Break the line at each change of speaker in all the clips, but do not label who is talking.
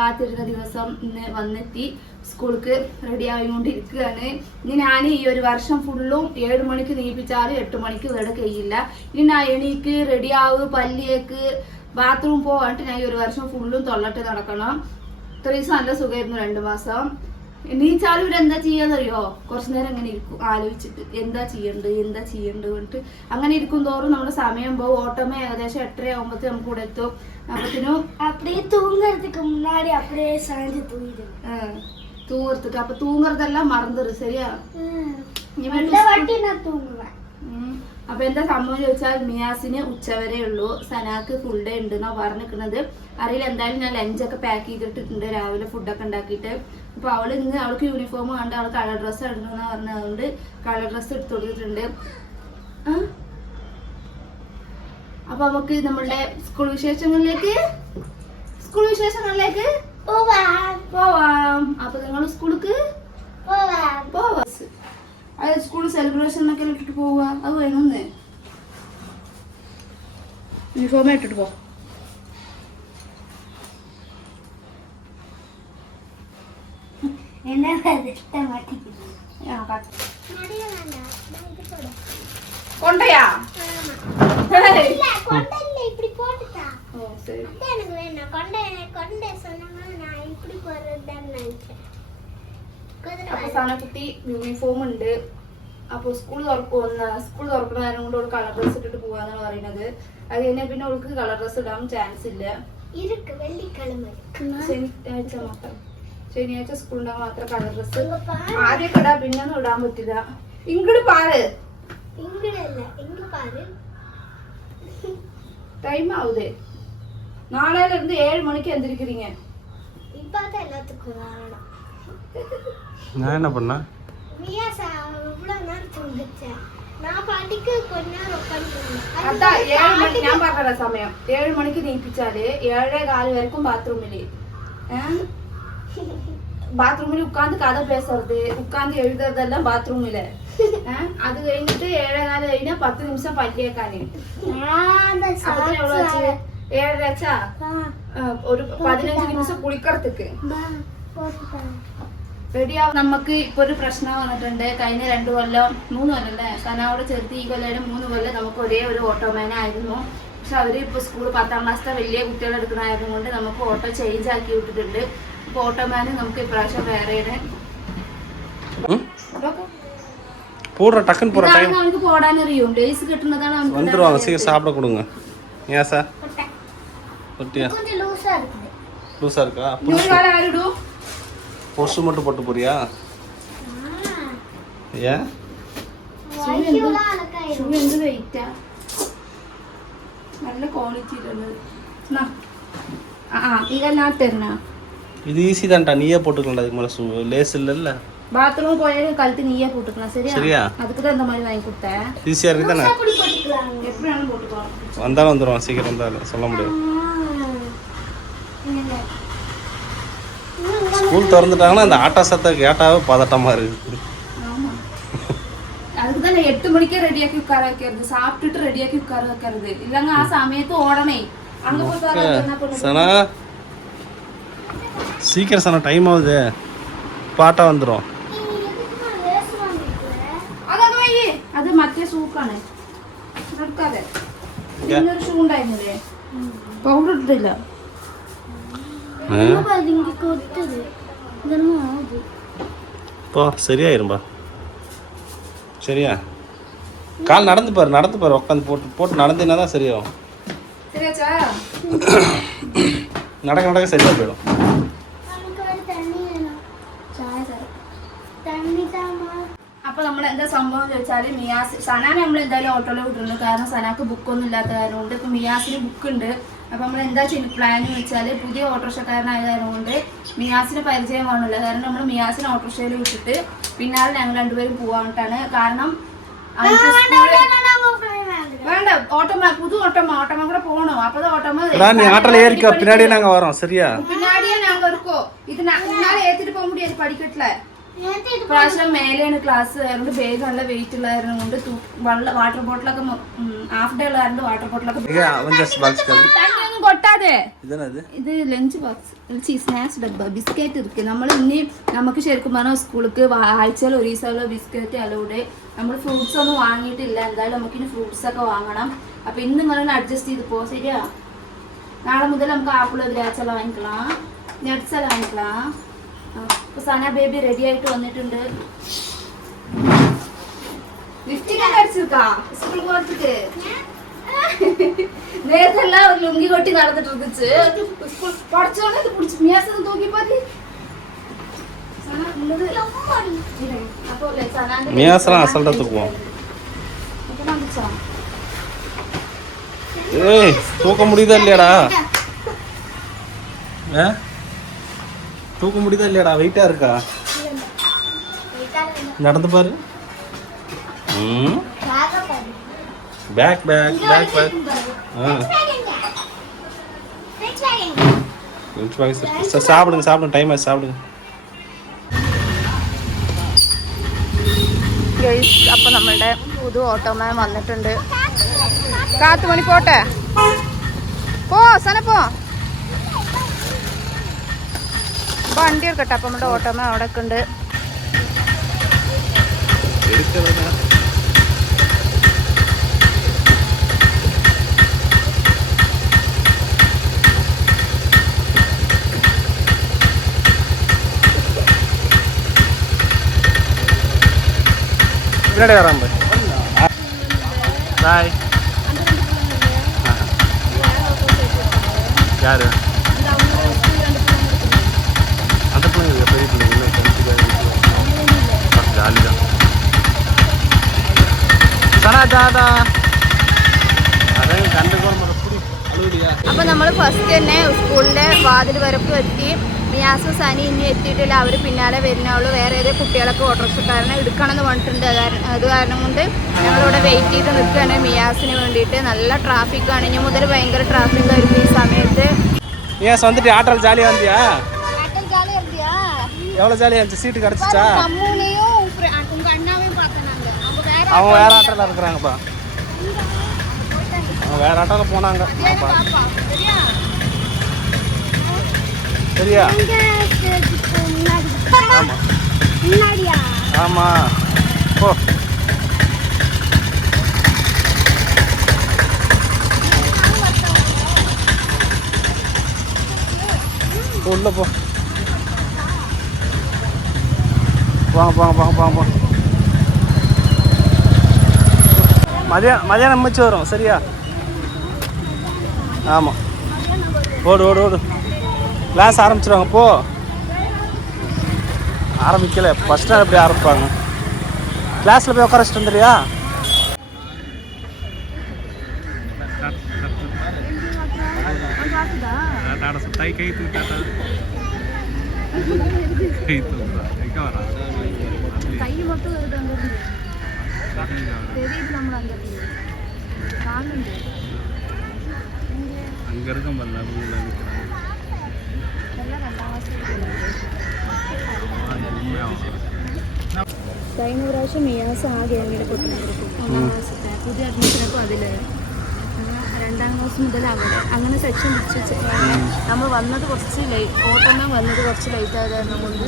കാത്തിരുന്ന ദിവസം ഇന്ന് വന്നെത്തി. സ്കൂൾക്ക് റെഡി ആയിക്കൊണ്ടിരിക്കുകയാണ്. ഇനി ഞാൻ ഈ ഒരു വർഷം ഫുള്ളും ഏഴ് മണിക്ക് നീപ്പിച്ചാലും എട്ട് മണിക്ക് ഇവിടെ കഴിയില്ല. ഇനി ഞാൻ എണീക്ക് റെഡി ആവ് പല്ലിയേക്ക് ബാത്റൂം പോവാണ്ട് ഞാൻ ഈ ഒരു വർഷം ഫുള്ളും തൊള്ളട്ട് നടക്കണം. ഇത്ര ദിവസം നല്ല സുഖമായിരുന്നു രണ്ടു മാസം. എണീച്ചാലും ഇവര് എന്താ ചെയ്യാന്നറിയോ കുറച്ചു നേരം അങ്ങനെ ഇരിക്കും ആലോചിച്ചിട്ട് എന്താ ചെയ്യണ്ട് എന്താ ചെയ്യണ്ട് പറഞ്ഞിട്ട് അങ്ങനെ ഇരിക്കും തോറും നമ്മുടെ സമയം പോകും ഓട്ടമേ ഏകദേശം എട്ടര ആകുമ്പോഴത്തേ നമുക്ക് ഇവിടെ എത്തും അപ്പത്തിനും
அப்படியே தூங்குறதுக்கு முன்னாடி அப்படியே சாஞ்சு தூங்கிடும்
தூங்குறதுக்கு அப்ப தூங்குறதெல்லாம் மறந்துரு சரியா ഇനി
இந்த வாட்டி நான் தூங்குவேன்
അപ്പോൾ എന്താ സംഭവം ചോദിച്ചാൽ മിയാസിന് ഉച്ചവരെ ഉള്ളൂ. സനാക്ക് ഫുൾ ഡേ ഉണ്ടെന്നാണ് പറഞ്ഞിരിക്കുന്നത്. അറിയില്ല എന്തായാലും ഞാൻ ലഞ്ചൊക്കെ പാക്ക് ചെയ്തിട്ടിട്ടുണ്ട് രാവിലെ ഫുഡൊക്കെ ഉണ്ടാക്കിയിട്ട്. അപ്പൊ അവൾ ഇന്ന് അവൾക്ക് യൂണിഫോം കണ്ട് അവൾ കളർ ഡ്രസ്സ് ഇടണമെന്ന് പറഞ്ഞതുകൊണ്ട് കളർ ഡ്രസ്സ് എടുത്തു കൊടുത്തിട്ടുണ്ട് അപ്പോൾ നമുക്ക് നമ്മളുടെ സ്കൂൾ വിശേഷങ്ങളിലേക്ക്? സ്കൂൾ വിശേഷങ്ങളിലേക്ക്?
പോവാം.
പോവാം. അപ്പോൾ നിങ്ങൾ സ്കൂൾക്ക്
പോവാം.
പോവാം. അത് സ്കൂൾ സെലിബ്രേഷൻ ഒക്കെ ഇട്ടിട്ട് പോവുക അത് വേണമെന്ന് യൂണിഫോം ഇട്ടിട്ട് പോ
என்ன அதிர்ஷ்ட மாட்டேங்குது
ആ, ക-
நிறைய வேண்டாம் நான் இது போட
കൊണ്ടയാ
இல்ல கொண்டை இல்ல இப்படி போட்டுட்டா
ഓ ശരി
அதான் எனக்கு வேணும் கொண்டை கொண்டை சொன்னாங்க நான் இப்படி போடுறதுதான் நினைச்சேன் അപ്പോൾ
സാനക്കുട്ടി യൂണിഫോം ഉണ്ട് അപ്പോൾ സ്കൂൾ തുറക്കുന്ന സ്കൂൾ തുറക്കുന്ന കാരണം കൊണ്ട് അവൾ കളർ ഡ്രസ് ഇട്ടിട്ട് പോവാന്നാണ് പറയുന്നത് അത് കഴിഞ്ഞാൽ പിന്നെ അവൾക്ക് കളർ ഡ്രസ് ഇടാൻ ചാൻസ് ഇല്ല ശനിയാഴ്ച മാത്രം ശനിയാഴ്ച സ്കൂളിൻ്റെ മാത്രം കളർ ഡ്രസ് ആദ്യം കട പിന്നെ ഒന്നും ഇടാൻ പറ്റില്ല ഇങ്ങോട്ട്
പാറ്
ടൈം ആവുതേ നാളെ இருந்து ஏழு மணிக்கு எந்திரிக்கிறீங்க
இப்ப எல்லாத்துக்கும்
நான் என்ன பண்ணேன்?
சமயம். ஏழு மணிக்கு நீப்பிச்சாரு. ஏழே கால் வரைக்கும் பாத்ரூம்லயே பாத்ரூம்ல உட்காந்து கதை பேசுறது உட்காந்து எழுதுறதெல்லாம் பாத்ரூம்ல அது കഴിഞ്ഞിട്ട് ഏഴേ കാലം കഴിഞ്ഞാ പത്ത് നിമിഷം പല്ലിയേക്കാന്. ഏഴര ഒരു പതിനഞ്ച് നിമിഷം കുളിക്കറത്തേക്ക് റെഡിയാവും നമുക്ക് ഇപ്പൊ ഒരു പ്രശ്നം വന്നിട്ടുണ്ട് കഴിഞ്ഞ രണ്ടു കൊല്ലം മൂന്ന് കൊല്ലം അല്ലേ സനാവോട് ചേർത്ത് ഈ കൊല്ലം മൂന്ന് കൊല്ലം നമുക്ക് ഒരേ ഒരു ഓട്ടോമാൻ ആയിരുന്നു പക്ഷെ അവര് ഇപ്പൊ സ്കൂൾ പത്താം ക്ലാസ്സിലെ വലിയ കുട്ടികൾ എടുക്കുന്നതായത് കൊണ്ട് നമുക്ക് ഓട്ടോ ചേഞ്ച് ആക്കി വിട്ടിട്ടുണ്ട് ഇപ്പൊ ഓട്ടോമാന് നമുക്ക് ഇപ്രാവശ്യം വേറെ
ம் போடுற டக்குன்னு போடுற
ഇതാണ്
டைம்
അവനക്ക് പോടാനറിയും ഡേയ്സ് കിട്ടുന്നതാണ് അവനക്ക്
வந்துருவாங்க சீக்கிரம் சாப்பிட கொடுங்க ஏன் சார் ஒட்டியா
கொஞ்சம் லூசா இருக்குது
லூஸாக இருக்கா
ഇനി
கொசு மட்டும் போட்டு போறியா? ஏன்
നല്ല ക്വാളിറ്റിയിലുള്ളത് ആ ಈಗ നാട്ടെണ്ണ
இது ஈஸி தான்டா நீயே போட்டுக்கலாம் இதுக்கு மேலே சூ லேஸ் இல்லைல்ல
பாத்ரூம் போயிட்டு கழுத்து நீயே போட்டுக்கலாம் சரியா?
சரியா?
அதுக்கு தான் இந்த மாதிரி வாங்கி கொடுத்தேன்.
ஈஸியாக இருக்குது தானே
எப்படி
வந்தாலும் வந்துடுவான் சீக்கிரம் வந்தாலும் சொல்ல முடியாது. ஸ்கூல் திறந்துட்டாங்கன்னா அந்த ஆட்டோ சத்தம் கேட்டாவே பதட்டமாக இருக்குது
ஆமா அதுக்கு தான் நான் எட்டு மணிக்கே ரெடியாக்கி உட்கார வைக்கிறது சாப்பிட்டுட்டு ரெடியாக்கி உட்கார வைக்கிறது இல்லைங்க ஆ சமயத்து ஓடனே அங்க போய் உட்கார வைக்க என்ன பண்ணுறது
சனா சீக்கிரம் சனா டைம் ஆகுது பாட்டா வந்துடும்
അതൊക്കെ വയ്യേ അത് മറ്റേ സൂക്കാണ് എടുക്കാതെ പിന്നൊരു ഷൂ ഉണ്ടായിരുന്നില്ലേ പൗഡർ ഇട്ടില്ല
இங்க கொத்துது இதெல்லாம் ஆகுது
போ சரியாயிரும்பா சரியா கால் நடந்து பாரு நடந்து பாரு உட்காந்து போட்டு போட்டு நடந்தீங்கன்னா தான் சரியாகும்
சரியாச்சா
நடக்க நடக்க சரியாக போயிடும்
நமக்கு ஒரு தண்ணி வேணும்
ചായ തരാം
தண்ணி தாமா
അപ്പൊ നമ്മൾ എന്താ സംഭവം ചോദിച്ചാല് മിയാസ് സനാനെ നമ്മൾ എന്തായാലും ഓട്ടോയിൽ വിട്ടിട്ടുണ്ട് കാരണം സനാക്ക് ബുക്കൊന്നും ഇല്ലാത്ത കാരണം കൊണ്ട് ഇപ്പൊ മിയാസിന് ബുക്ക് ഉണ്ട് അപ്പൊ നമ്മൾ എന്താ ചെയ്യുന്ന പ്ലാൻ എന്ന് വെച്ചാല് പുതിയ ഓട്ടോറിക്ഷക്കാരനായ കാരണം കൊണ്ട് മിയാസിന് പരിചയം വേണമല്ലോ കാരണം നമ്മൾ മിയാസിനെ ഓട്ടോറിക്ഷയിൽ വിട്ടിട്ട് പിന്നാലെ ഞങ്ങൾ രണ്ടുപേരും പോവാനിട്ടാണ് കാരണം അവർക്ക് സ്കൂളിൽ- വേണ്ട ഓട്ടോമ പുതു ഓട്ടോമ ഓട്ടോമ കൂടെ പോകണം അപ്പൊ ഓട്ടോമ
எடா நீ ஆட்டோல ஏறிக்கோ பின்னாடியே நாங்கள் வரோம் சரியா
பின்னாடியே நாங்க இருக்கோம் இது நான் முன்னால ஏத்திட்டு போக முடியாது படிக்கட்டுல
നേരത്തെ ഇത്
പ്രാവശ്യം മേലെയാണ് ക്ലാസ് ആയതുകൊണ്ട് ബേഗ് നല്ല വെയിറ്റ് ഉള്ളതായിരുന്നു കൊണ്ട് വെള്ളം വാട്ടർ ബോട്ടിലൊക്കെ ഹാഫ് ഡേ ഉള്ളതായിരുന്നു വാട്ടർ ബോട്ടിലൊക്കെ ഇത് ലഞ്ച് ബോക്സ് ഈ സ്നാക്സ് ഡബ്ബ ബിസ്ക്കറ്റ് ഇരിക്കും. നമ്മൾ ഇനി നമുക്ക് ശരിക്കും പറഞ്ഞാൽ സ്കൂൾക്ക് ആഴ്ചയിൽ ഒരു ദിവസമല്ലോ ബിസ്ക്കറ്റ് അലൂടെ നമ്മൾ ഫ്രൂട്ട്സ് ഒന്നും വാങ്ങിയിട്ടില്ല. എന്തായാലും നമുക്ക് ഇനി ഫ്രൂട്ട്സ് ഒക്കെ വാങ്ങണം. അപ്പൊ ഇന്ന് നിങ്ങളൊന്ന് അഡ്ജസ്റ്റ് ചെയ്ത് പോ. ശരിയാ? നാളെ മുതൽ നമുക്ക് ആപ്പിൾ ദ്രാക്ഷ വാങ്ങിക്കളാം നട്സ് വാങ്ങിക്കളാം അപ്പൊ സന ബേബി റെഡി ആയിട്ട് വന്നിട്ടുണ്ട്. നേരത്തെല്ലാം ഒരു ലുങ്കി കൊട്ടി നടന്നിട്ട് ഇരുന്നിച്ച് പഠിച്ചോണ്ട് ഇത് മിയാസം തൂക്കിപ്പോതി മിയാസറാണ് അസൽട്ടത്ത്
പോവാം. தூக்க முடியுதா இல்லையாடா வெயிட்டா இருக்கா நடந்து பாரு ம் பேக் பேக் பேக் பேக் ஆ லஞ்ச் பாக்ஸ் இருக்கு சரி, சாப்பிடுங்க சாப்பிடுங்க டைம் ஆச்சு சாப்பிடுங்க
ഗൈസ് അപ്പൊ നമ്മളുടെ പുതു ഓട്ടോമാൻ വന്നിട്ടുണ്ട് കാത്തുമണി പോട്ടെ പോ സന പോ അപ്പോൾ വണ്ടി എടുക്കട്ടെ അപ്പം നമ്മുടെ ഓട്ടോമ അവിടെ ഉണ്ട്.
ഇവിടെ കയറാൻ പറ്റും
അപ്പൊ നമ്മൾ ഫസ്റ്റ് തന്നെ സ്കൂളിന്റെ വാതിൽ വരപ്പ് എത്തി മിയാസും സനി ഇനി എത്തിയിട്ടില്ല അവർ പിന്നാലെ വരുന്നുള്ളൂ വേറെ ഏത് കുട്ടികളൊക്കെ ഓട്ടോറിക്ഷക്കാരനെ എടുക്കണം എന്ന് പറഞ്ഞിട്ടുണ്ട് അത് കാരണം- അത് കാരണം കൊണ്ട് ഞങ്ങളിവിടെ വെയിറ്റ് ചെയ്ത് നിൽക്കുകയാണ് മിയാസിന് വേണ്ടിയിട്ട് നല്ല ട്രാഫിക്കാണ് ഇനി മുതൽ ഭയങ്കര ട്രാഫിക് ആയിരിക്കും ഈ സമയത്ത്
ஏன் வந்துட்டு ஆட்டோவில் ஜாலியாக வந்தியா எவ்வளோ ஜாலியாக இருந்துச்சு சீட்டு கிடச்சிச்சா அவங்க வேற ஆட்டோவில் இருக்கிறாங்கப்பா அவங்க வேற ஆட்டோவில் போனாங்க. ஆப்பா. சரியா?
ஆமா.
ஆமாம் போ உள்ள போ. வாங்க போங்க போங்க போங்க போங்க. மதியம் மதியானம் மிச்சு வரும் சரியா? ஆமாம் ஓடு ஓடு ஓடு. கிளாஸ் ஆரம்பிச்சிருவாங்க போ. ஆரம்பிக்கல. ஃபஸ்ட் நாள் எப்படி ஆரம்பிப்பாங்க? கிளாஸில் போய் உட்கார வச்சுட்டு வந்துடுறியா? கை
மட்டும் வருது தெரியுது നമ്മൾ കാണുന്നുണ്ട്
அங்கே இருக்கும் பண்ணல
എല്ലാം രണ്ടാം കഴിഞ്ഞ പ്രാവശ്യം മിയാസ് ആ ഗേമിയുടെ പൊട്ടുകൊണ്ടിരിക്കും ഒന്നാം ക്ലാസ്സിലത്തെ പുതിയ അഡ്മിഷനൊക്കെ അതില് രണ്ടാം ക്ലാസ് മുതൽ അവിടെ അങ്ങനെ സെക്ഷൻ തിരിച്ചു വെച്ചിട്ടാണ് നമ്മൾ വന്നത് കുറച്ച് ലൈറ്റ് ഓട്ടോമ വന്നത് കുറച്ച് ലേറ്റ് ആയതായിരുന്നു കൊണ്ട്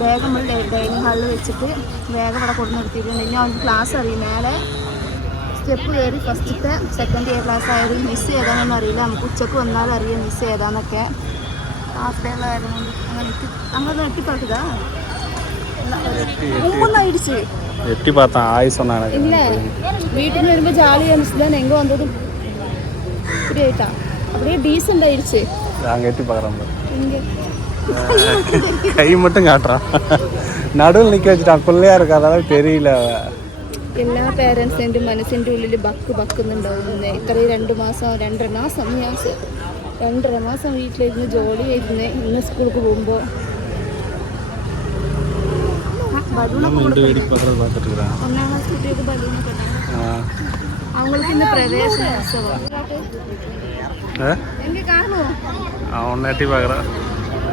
വേഗം നമ്മൾ ഡൈനിങ് ഹാളിൽ വെച്ചിട്ട് വേഗം അവിടെ കൊടുന്ന് നിർത്തിയിട്ടുണ്ട് ഇനി അവന്റെ ക്ലാസ് അറിയും. മേലെ സ്റ്റെപ്പ് കയറി ഫസ്റ്റത്തെ സെക്കൻഡ് ഇയർ ക്ലാസ് ആയാലും മിസ് ഏതാണെന്ന് അറിയില്ല. നമുക്ക് ഉച്ചയ്ക്ക് വന്നാൽ അറിയാം മിസ് ഏതാന്നൊക്കെ. ഹാഫ് ഡേ ആയിരുന്നു അങ്ങനെ അങ്ങനെ ഇല്ലേ? വീട്ടിൽ വരുമ്പോൾ ജാലി
അനുസരിച്ചാണ് അവിടെ ഡീസന്റ്
ആയിടിച്ച്
கை மட்டும் காட்டுறான் நடுவில் நிற்க வச்சுட்டான் பிள்ளையா இருக்காத தெரியல அவ.
എല്ലാ പേരൻസിൻ്റെ മനസ്സിൻ്റെ ഉള്ളിൽ ബക്ക് ബക്കുന്നുണ്ടാവുന്നത് ഇത്രയും രണ്ട് മാസം രണ്ടര മാസം മാസം രണ്ടര മാസം വീട്ടിലിരുന്ന് ജോലി ചെയ്തിരുന്ന് ഇന്ന് സ്കൂൾക്ക് പോകുമ്പോൾ
நம்ம இந்த வெடி பார்க்குறது பார்த்துட்டு இருக்கிறான்
ഒന്നാം ക്ലാസ് കുട്ടികൾക്ക് ബലൂൺ കെട്ടാം അവങ്ങൾക്ക് ഇന്ന് പ്രവേശന ഉത്സവം എങ്കിൽ കാണുമോ
அவன் ஒன்று எட்டி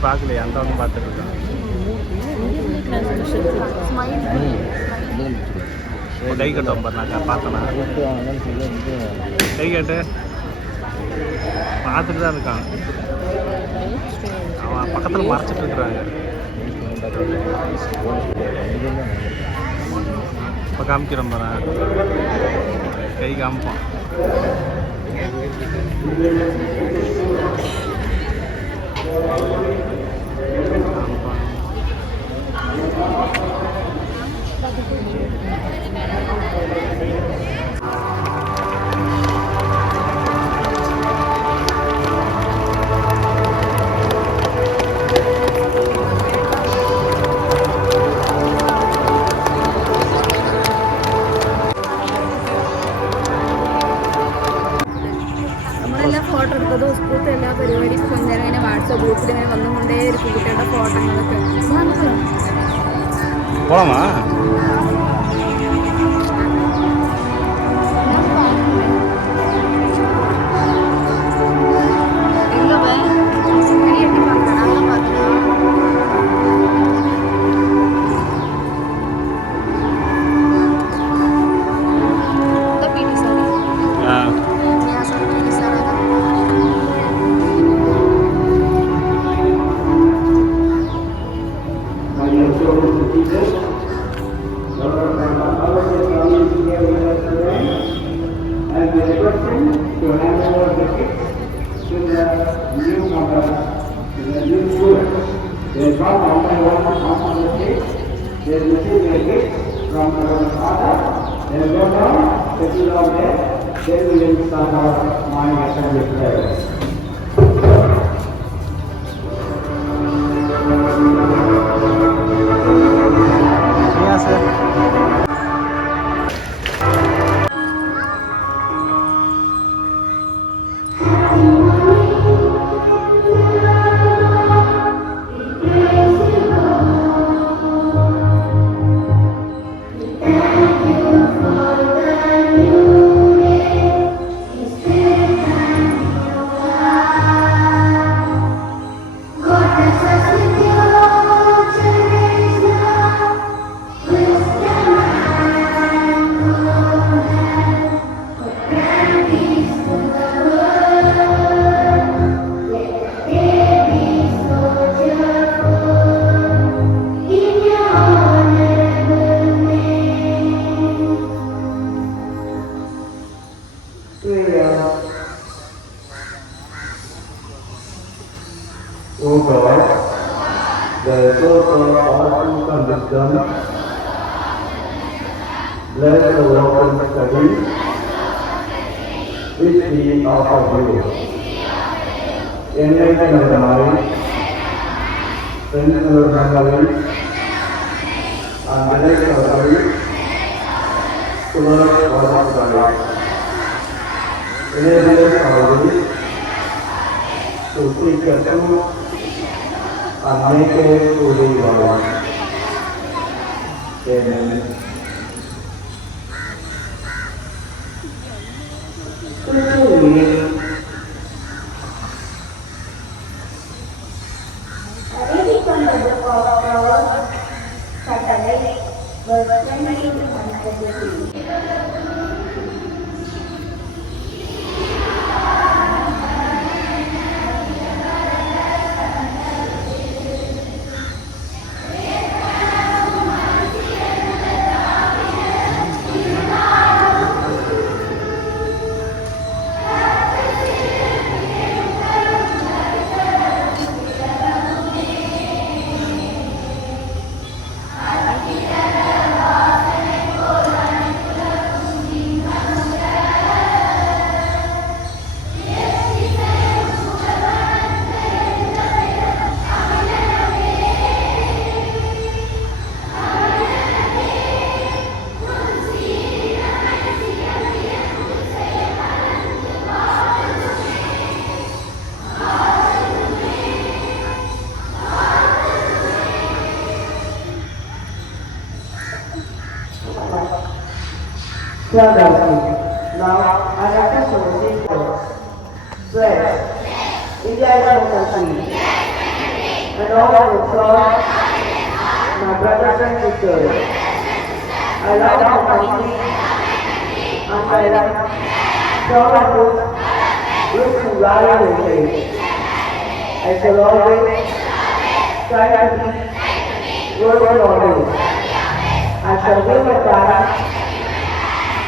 எட்டி பார்க்கலையே அந்த வந்து பார்த்துட்டு இப்போ கை பாரு நான் பார்த்தேனா? கை கட்டு. பார்த்துட்டு தான் இருக்கான். அவன் பக்கத்தில் மறைச்சிட்டு இருக்கிறாங்க. இப்போ காமிக்கிறோம் பாரு. கை காமிப்பான்.
Thank you. They receive from our father, they go down, settle down there, they will start our morning assembly prayer. O God, the source of all truth and wisdom, bless the work and study which we offer you. Enlighten our mind, strengthen our memory, and direct our body towards God's knowledge. enable our will to seek the truth
അങ്ങേക്ക് കൂടി ഭഗവാൻ ഏതാണ് Turn down Now, as a person will say first, swear, India is my country, and all my brothers and sisters. I love my country, and I love strong with who lie in faith. I shall always try to be worthy of it. I shall live my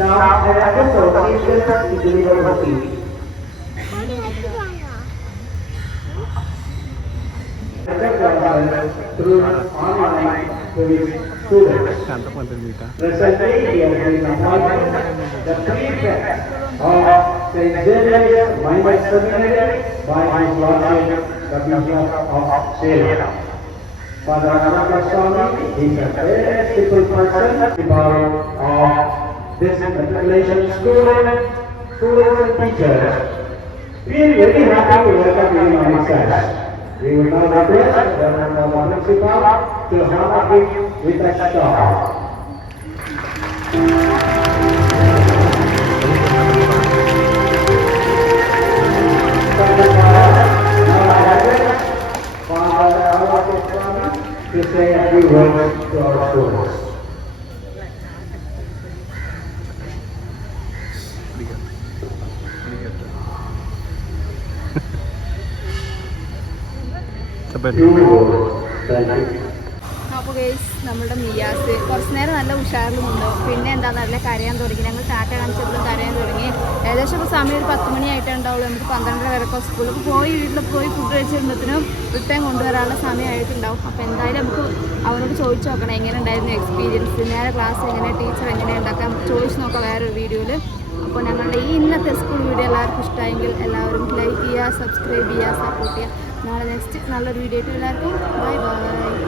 Now, I teachers to deliver the speech.
through online to his students. Recently, he has been appointed the prefect of St. Xavier's Minor Seminary by his lordship, the Bishop of Salem. Father Ananda Swami is a very simple person, about of this is matriculation school, students and teachers. We are very happy to welcome him on his side. We will now request the Honorable Principal to honor him with a star. To say a few words to our students. You.
അപ്പോൾ guys നമ്മുടെ മിയാസ് കുറച്ച് നേരം നല്ല ഉഷാറിലുമുണ്ട്. പിന്നെ എന്താ നല്ല കരയാൻ തുടങ്ങി. ഞങ്ങൾ ടാറ്റ കാണിച്ചപ്പോഴും കരയാൻ തുടങ്ങി. ഏകദേശം ഇപ്പോൾ സമയം ഒരു പത്ത് മണിയായിട്ടുണ്ടാവുള്ളൂ നമുക്ക് പന്ത്രണ്ടര വരെയൊക്കെ സ്കൂളിൽ പോയി വീട്ടിൽ പോയി ഫുഡ് കഴിച്ചിരുന്നതിനും റിട്ടേൺ കൊണ്ടുവരാനുള്ള സമയമായിട്ടുണ്ടാവും. അപ്പോൾ എന്തായാലും നമുക്ക് അവനോട് ചോദിച്ചു നോക്കണം. എങ്ങനെ ഉണ്ടായിരുന്നു എക്സ്പീരിയൻസ് നേരെ ക്ലാസ് എങ്ങനെ ടീച്ചർ എങ്ങനെ ഉണ്ടാക്കാം ചോദിച്ചു നോക്കാം വേറൊരു വീഡിയോയിൽ അപ്പോൾ ഞങ്ങളുടെ ഈ ഇന്നത്തെ സ്കൂൾ വീഡിയോ എല്ലാവർക്കും ഇഷ്ടമായെങ്കിൽ എല്ലാവരും ലൈക്ക് ചെയ്യുക സബ്സ്ക്രൈബ് ചെയ്യുക സപ്പോർട്ട് ചെയ്യുക. നാളെ നെക്സ്റ്റ് നല്ലൊരു വീഡിയോ ആയിട്ട് എല്ലാവർക്കും ബൈ ബൈ.